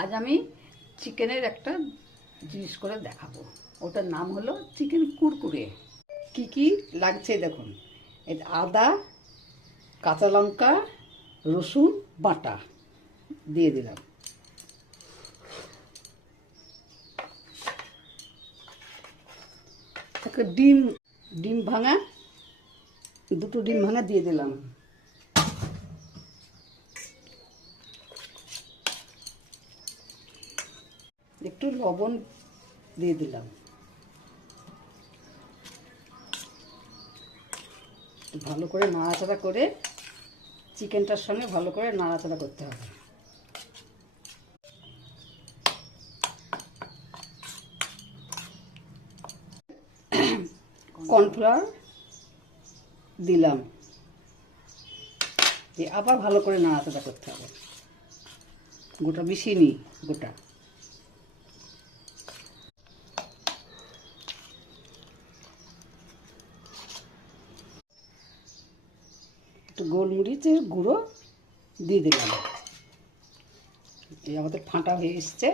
আজ আমি চিকেনের একটা জিনিস করে দেখাবো, ওটার নাম হলো চিকেন কুরকুরে। কি কি লাগছে দেখুন, আদা, কাঁচা লঙ্কা, রসুন বাটা দিয়ে দিলাম, একটা ডিম ভাঙা, দুটো ডিম ভাঙা দিয়ে দিলাম, একটু লবণ দিয়ে দিলাম, ভালো করে নাড়াচাড়া করে চিকেনটার সঙ্গে ভালো করে নাড়াচাড়া করতে হবে। কর্নফ্লাওয়ার দিলাম, আবার ভালো করে নাড়াচাড়া করতে হবে, গোটা মিশিয়ে নিই, গোটা একটু গোলমরিচের গুঁড়ো দিয়ে দিলাম। এই আমাদের ফাটা হয়ে এসছে,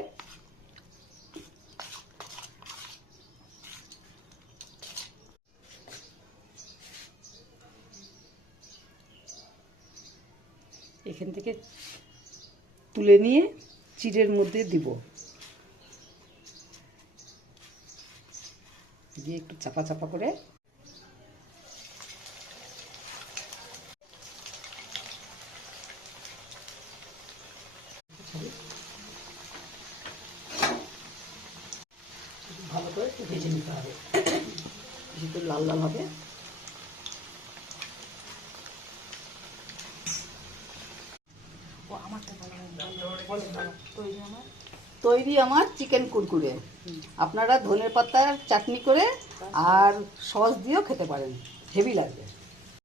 এখান থেকে তুলে নিয়ে চিড়ের মধ্যে দিব, দিয়ে একটু চাপা চাপা করে ভালো করে একটু ভেজে নিতে হবে, একটু লাল লাল হবে। তৈরি আমার চিকেন কুরকুরে। আপনারা ধনেপাতার চাটনি করে আর সস দিয়েও খেতে পারেন, হেভি লাগবে।